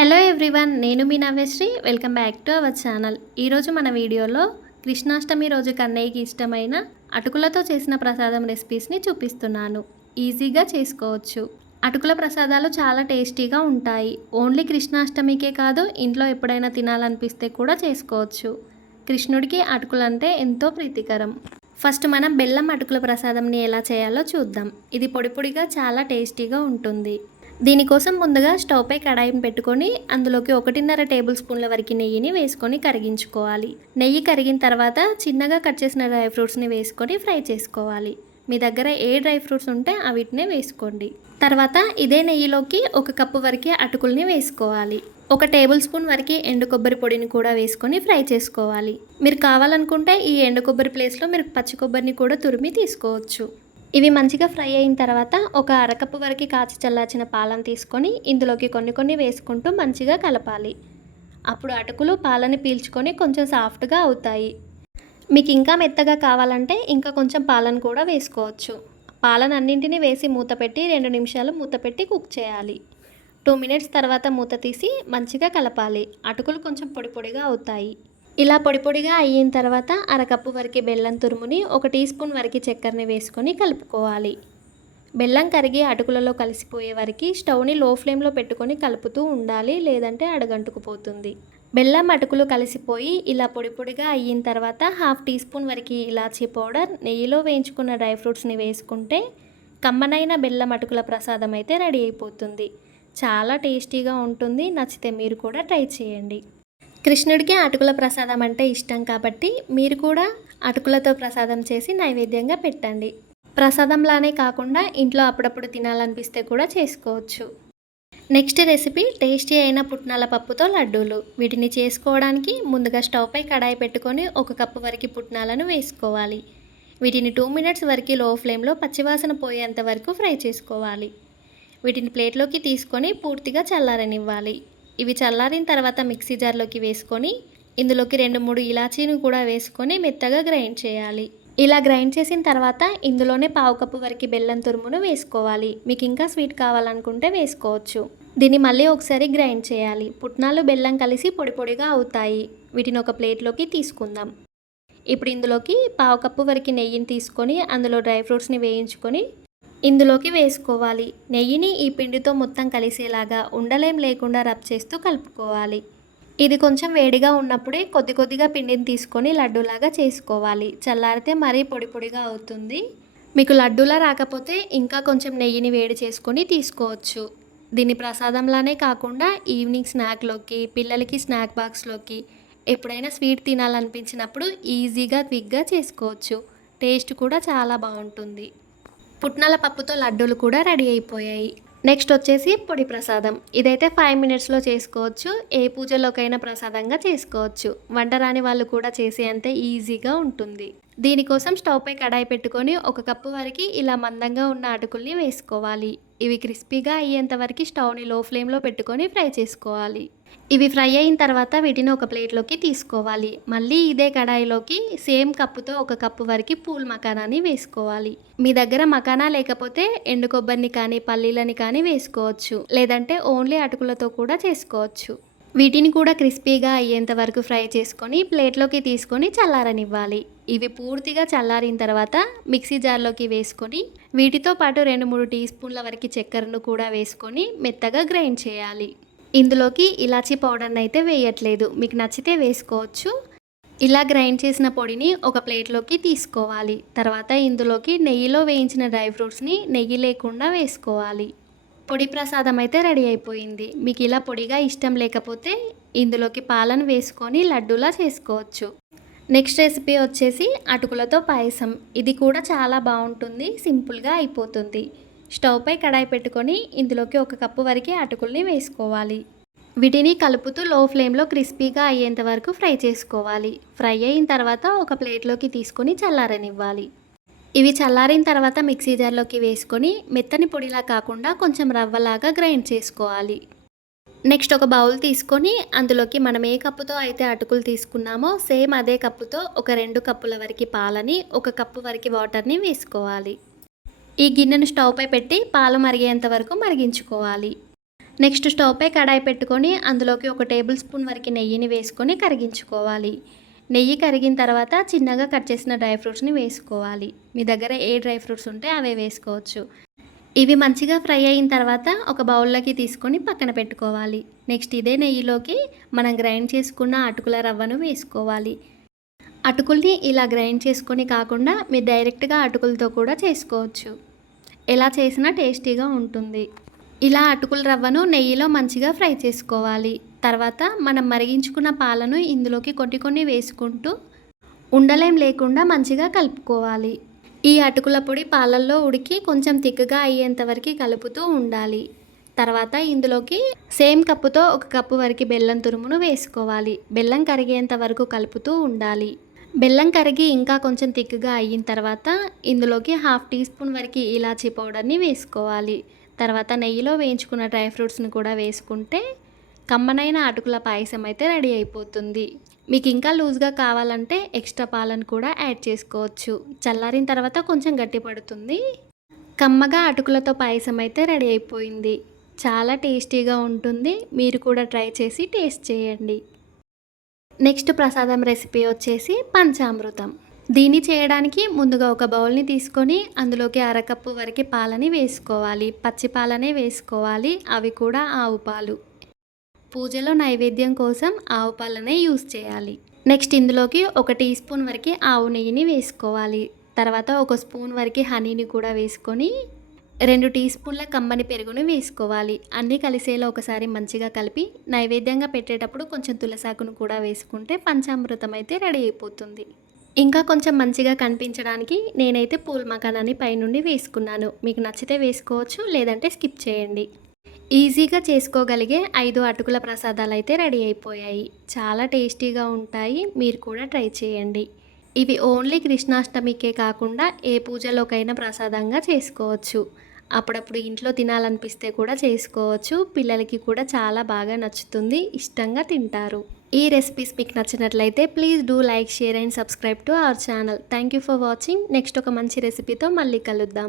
Hello everyone, నేను మీ Navyasri. Welcome back to our channel. ఈరోజు మన వీడియోలో కృష్ణాష్టమి రోజు కన్నయ్యకి ఇష్టమైన అటుకులతో చేసిన ప్రసాదం రెసిపీస్ని చూపిస్తున్నాను. ఈజీగా చేసుకోవచ్చు. అటుకుల ప్రసాదాలు చాలా టేస్టీగా ఉంటాయి. ఓన్లీ కృష్ణాష్టమికే కాదు, ఇంట్లో ఎప్పుడైనా తినాలనిపిస్తే కూడా చేసుకోవచ్చు. కృష్ణుడికి అటుకులంటే ఎంతో ప్రీతికరం. ఫస్ట్ మనం బెల్లం అటుకుల ప్రసాదంని ఎలా చేయాలో చూద్దాం. ఇది పొడి పొడిగా చాలా టేస్టీగా ఉంటుంది. దీనికోసం ముందుగా స్టవ్ పై కడాయిని పెట్టుకొని అందులోకి 1.5 టేబుల్ స్పూన్ల వరకు నెయ్యిని వేసుకొని కరిగించుకోవాలి. నెయ్యి కరిగిన తర్వాత చిన్నగా కట్ చేసిన డ్రై ఫ్రూట్స్ని వేసుకొని ఫ్రై చేసుకోవాలి. మీ దగ్గర ఏ డ్రై ఫ్రూట్స్ ఉంటే అవిటినే వేసుకోండి. తర్వాత ఇదే నెయ్యిలోకి 1 కప్పు వరకు అటుకుల్ని వేసుకోవాలి. 1 టేబుల్ స్పూన్ వరకు ఎండు కొబ్బరి పొడిని కూడా వేసుకొని ఫ్రై చేసుకోవాలి. మీరు కావాలనుకుంటే ఈ ఎండు కొబ్బరి ప్లేస్లో మీరు పచ్చి కొబ్బరిని కూడా తురిమి తీసుకోవచ్చు. ఇవి మంచిగా ఫ్రై అయిన తర్వాత 1 అరకప్పు వరకు కాచి చల్లార్చిన పాలను తీసుకొని ఇందులోకి కొన్ని వేసుకుంటూ మంచిగా కలపాలి. అప్పుడు అటుకులు పాలని పీల్చుకొని కొంచెం సాఫ్ట్గా అవుతాయి. మీకు ఇంకా మెత్తగా కావాలంటే ఇంకా కొంచెం పాలను కూడా వేసుకోవచ్చు. పాలను అన్నింటినీ వేసి మూత పెట్టి 2 నిమిషాలు మూత పెట్టి కుక్ చేయాలి. 2 మినిట్స్ తర్వాత మూత తీసి మంచిగా కలపాలి. అటుకులు కొంచెం పొడి పొడిగా అవుతాయి. ఇలా పొడి పొడిగా అయిన తర్వాత అరకప్పు వరకు బెల్లం తురుముని 1 టీ స్పూన్ వరకు చక్కెరని వేసుకొని కలుపుకోవాలి. బెల్లం కరిగి అటుకులలో కలిసిపోయే వరకు స్టవ్ని లో ఫ్లేమ్లో పెట్టుకొని కలుపుతూ ఉండాలి, లేదంటే అడగంటుకుపోతుంది. బెల్లం అటుకులు కలిసిపోయి ఇలా పొడి పొడిగా అయిన తర్వాత 1/2 టీ స్పూన్ వరకు ఇలాచీ పౌడర్, నెయ్యిలో వేయించుకున్న డ్రై ఫ్రూట్స్ని వేసుకుంటే కమ్మనైన బెల్లం అటుకుల ప్రసాదం అయితే రెడీ అయిపోతుంది. చాలా టేస్టీగా ఉంటుంది. నచ్చితే మీరు కూడా ట్రై చేయండి. కృష్ణుడికి అటుకుల ప్రసాదం అంటే ఇష్టం కాబట్టి మీరు కూడా అటుకులతో ప్రసాదం చేసి నైవేద్యంగా పెట్టండి. ప్రసాదంలానే కాకుండా ఇంట్లో అప్పుడప్పుడు తినాలనిపిస్తే కూడా చేసుకోవచ్చు. నెక్స్ట్ రెసిపీ టేస్టీ అయిన పుట్నాల పప్పుతో లడ్డూలు. వీటిని చేసుకోవడానికి ముందుగా స్టవ్ పై కడాయి పెట్టుకొని 1 కప్పు వరకు పుట్నాలను వేసుకోవాలి. వీటిని 2 మినిట్స్ వరకు లో ఫ్లేమ్లో పచ్చివాసన పోయేంత వరకు ఫ్రై చేసుకోవాలి. వీటిని ప్లేట్లోకి తీసుకొని పూర్తిగా చల్లారనివ్వాలి. ఇవి చల్లారిన తర్వాత మిక్సీ జార్లోకి వేసుకొని ఇందులోకి 2-3 ఇలాచీని కూడా వేసుకొని మెత్తగా గ్రైండ్ చేయాలి. ఇలా గ్రైండ్ చేసిన తర్వాత ఇందులోనే 1/2 కప్పు వరకు బెల్లం తురుమును వేసుకోవాలి. మీకు ఇంకా స్వీట్ కావాలనుకుంటే వేసుకోవచ్చు. దీన్ని మళ్ళీ ఒకసారి గ్రైండ్ చేయాలి. పుట్నాలు బెల్లం కలిసి పొడి పొడిగా అవుతాయి. వీటిని ఒక ప్లేట్లోకి తీసుకుందాం. ఇప్పుడు ఇందులోకి 1/2 కప్పు వరకు నెయ్యిని తీసుకొని అందులో డ్రై ఫ్రూట్స్ని వేయించుకొని ఇందులోకి వేసుకోవాలి. నెయ్యిని ఈ పిండితో మొత్తం కలిసేలాగా ఉండలేం లేకుండా రబ్ చేస్తూ కలుపుకోవాలి. ఇది కొంచెం వేడిగా ఉన్నప్పుడే కొద్దిగా పిండిని తీసుకొని లడ్డూలాగా చేసుకోవాలి. చల్లారితే మరీ పొడి పొడిగా అవుతుంది. మీకు లడ్డూలా రాకపోతే ఇంకా కొంచెం నెయ్యిని వేడి చేసుకొని తీసుకోవచ్చు. దీన్ని ప్రసాదంలానే కాకుండా ఈవినింగ్ స్నాక్లోకి, పిల్లలకి స్నాక్ బాక్స్లోకి, ఎప్పుడైనా స్వీట్ తినాలనిపించినప్పుడు ఈజీగా క్విక్గా చేసుకోవచ్చు. టేస్ట్ కూడా చాలా బాగుంటుంది. పుట్నాల పప్పుతో లడ్డూలు కూడా రెడీ అయిపోయాయి. నెక్స్ట్ వచ్చేసి పొడి ప్రసాదం. ఇదైతే 5 మినిట్స్లో చేసుకోవచ్చు. ఏ పూజలోకైనా ప్రసాదంగా చేసుకోవచ్చు. వంట రాని వాళ్ళు కూడా చేసేంతే ఈజీగా ఉంటుంది. దీనికోసం స్టవ్ పై కడాయి పెట్టుకొని 1 కప్పు వరకు ఇలా మందంగా ఉన్న అటుకుల్ని వేసుకోవాలి. ఇవి క్రిస్పీగా అయ్యేంత వరకు స్టవ్ని లో ఫ్లేమ్లో పెట్టుకొని ఫ్రై చేసుకోవాలి. ఇవి ఫ్రై అయిన తర్వాత వీటిని ఒక ప్లేట్లోకి తీసుకోవాలి. మళ్ళీ ఇదే కడాయిలోకి సేమ్ కప్పుతో 1 కప్పు వరకు పూల్ మకానాని వేసుకోవాలి. మీ దగ్గర మకానా లేకపోతే ఎండు కొబ్బరిని కానీ పల్లీలని కానీ వేసుకోవచ్చు, లేదంటే ఓన్లీ అటుకులతో కూడా చేసుకోవచ్చు. వీటిని కూడా క్రిస్పీగా అయ్యేంత వరకు ఫ్రై చేసుకొని ప్లేట్లోకి తీసుకొని చల్లారనివ్వాలి. ఇవి పూర్తిగా చల్లారిన తర్వాత మిక్సీ జార్లోకి వేసుకొని వీటితో పాటు 2-3 టీ స్పూన్ల వరకు చక్కెరను కూడా వేసుకొని మెత్తగా గ్రైండ్ చేయాలి. ఇందులోకి ఇలాచీ పౌడర్ని అయితే వేయట్లేదు, మీకు నచ్చితే వేసుకోవచ్చు. ఇలా గ్రైండ్ చేసిన పొడిని ఒక ప్లేట్లోకి తీసుకోవాలి. తర్వాత ఇందులోకి నెయ్యిలో వేయించిన డ్రై ఫ్రూట్స్ని నెయ్యి లేకుండా వేసుకోవాలి. పొడి ప్రసాదం అయితే రెడీ అయిపోయింది. మీకు ఇలా పొడిగా ఇష్టం లేకపోతే ఇందులోకి పాలను వేసుకొని లడ్డూలా చేసుకోవచ్చు. నెక్స్ట్ రెసిపీ వచ్చేసి అటుకులతో పాయసం. ఇది కూడా చాలా బాగుంటుంది, సింపుల్గా అయిపోతుంది. స్టవ్ పై కడాయి పెట్టుకొని ఇందులోకి 1 కప్పు వరకు అటుకుల్ని వేసుకోవాలి. వీటిని కలుపుతూ లో ఫ్లేమ్లో క్రిస్పీగా అయ్యేంత వరకు ఫ్రై చేసుకోవాలి. ఫ్రై అయిన తర్వాత ఒక ప్లేట్లోకి తీసుకొని చల్లారనివ్వాలి. ఇవి చల్లారిన తర్వాత మిక్సీ జార్లోకి వేసుకొని మెత్తని పొడిలా కాకుండా కొంచెం రవ్వలాగా గ్రైండ్ చేసుకోవాలి. నెక్స్ట్ ఒక బౌల్ తీసుకొని అందులోకి మనం ఏ కప్పుతో అయితే అటుకులు తీసుకున్నామో సేమ్ అదే కప్పుతో ఒక 2 కప్పుల వరకు పాలని, 1 కప్పు వరకు వాటర్ని వేసుకోవాలి. ఈ గిన్నెను స్టవ్ పై పెట్టి పాలు మరిగేంత వరకు మరిగించుకోవాలి. నెక్స్ట్ స్టవ్పై కడాయి పెట్టుకొని అందులోకి 1 టేబుల్ స్పూన్ వరకు నెయ్యిని వేసుకొని కరిగించుకోవాలి. నెయ్యి కరిగిన తర్వాత చిన్నగా కట్ చేసిన డ్రై ఫ్రూట్స్ని వేసుకోవాలి. మీ దగ్గర ఏ డ్రై ఫ్రూట్స్ ఉంటే అవే వేసుకోవచ్చు. ఇవి మంచిగా ఫ్రై అయిన తర్వాత ఒక బౌల్లోకి తీసుకొని పక్కన పెట్టుకోవాలి. నెక్స్ట్ ఇదే నెయ్యిలోకి మనం గ్రైండ్ చేసుకున్న అటుకుల రవ్వను వేసుకోవాలి. అటుకుల్ని ఇలా గ్రైండ్ చేసుకొని కాకుండా మీరు డైరెక్ట్గా అటుకులతో కూడా చేసుకోవచ్చు. ఎలా చేసినా టేస్టీగా ఉంటుంది. ఇలా అటుకుల రవ్వను నెయ్యిలో మంచిగా ఫ్రై చేసుకోవాలి. తర్వాత మనం మరిగించుకున్న పాలను ఇందులోకి కొన్ని వేసుకుంటూ ఉండలేం లేకుండా మంచిగా కలుపుకోవాలి. ఈ అటుకుల పొడి పాలల్లో ఉడికి కొంచెం తిక్కగా అయ్యేంత వరకు కలుపుతూ ఉండాలి. తర్వాత ఇందులోకి సేమ్ కప్పుతో 1 కప్పు వరకు బెల్లం తురుమును వేసుకోవాలి. బెల్లం కరిగేంత వరకు కలుపుతూ ఉండాలి. బెల్లం కరిగి ఇంకా కొంచెం తిక్కగా అయిన తర్వాత ఇందులోకి 1/2 టీ స్పూన్ వరకు ఇలాచీ పౌడర్ని వేసుకోవాలి. తర్వాత నెయ్యిలో వేయించుకున్న డ్రై ఫ్రూట్స్ని కూడా వేసుకుంటే కమ్మనైన అటుకుల పాయసం అయితే రెడీ అయిపోతుంది. మీకు ఇంకా లూజ్గా కావాలంటే ఎక్స్ట్రా పాలను కూడా యాడ్ చేసుకోవచ్చు. చల్లారిన తర్వాత కొంచెం గట్టి పడుతుంది. కమ్మగా అటుకులతో పాయసం అయితే రెడీ అయిపోయింది. చాలా టేస్టీగా ఉంటుంది. మీరు కూడా ట్రై చేసి టేస్ట్ చేయండి. నెక్స్ట్ ప్రసాదం రెసిపీ వచ్చేసి పంచామృతం. దీన్ని చేయడానికి ముందుగా ఒక బౌల్ని తీసుకొని అందులోకి 1/2 కప్పు వరకు పాలని వేసుకోవాలి. పచ్చి పాలనే వేసుకోవాలి. అవి కూడా ఆవు పాలు. పూజలో నైవేద్యం కోసం ఆవు పాలనే యూస్ చేయాలి. నెక్స్ట్ ఇందులోకి 1 టీ స్పూన్ వరకు ఆవు నెయ్యిని వేసుకోవాలి. తర్వాత 1 స్పూన్ వరకు హనీని కూడా వేసుకొని 2 టీ స్పూన్ల కమ్మని పెరుగుని వేసుకోవాలి. అన్నీ కలిసేలా ఒకసారి మంచిగా కలిపి నైవేద్యంగా పెట్టేటప్పుడు కొంచెం తులసాకును కూడా వేసుకుంటే పంచామృతం అయితే రెడీ అయిపోతుంది. ఇంకా కొంచెం మంచిగా కనిపించడానికి నేనైతే పూల్ మకానాన్ని పైనుండి వేసుకున్నాను. మీకు నచ్చితే వేసుకోవచ్చు, లేదంటే స్కిప్ చేయండి. ఈజీగా చేసుకోగలిగే 5 అటుకుల ప్రసాదాలు అయితే రెడీ అయిపోయాయి. చాలా టేస్టీగా ఉంటాయి. మీరు కూడా ట్రై చేయండి. ఇవి ఓన్లీ కృష్ణాష్టమికే కాకుండా ఏ పూజలోకైనా ప్రసాదంగా చేసుకోవచ్చు. అప్పుడప్పుడు ఇంట్లో తినాలనిపిస్తే కూడా చేసుకోవచ్చు. పిల్లలకి కూడా చాలా బాగా నచ్చుతుంది. ఇష్టంగా తింటారు. ఈ రెసిపీస్ మీకు నచ్చినట్లయితే please do like, share and subscribe to our channel. Thank you for watching. Next ఒక మంచి రెసిపీతో మళ్ళీ కలుద్దాం.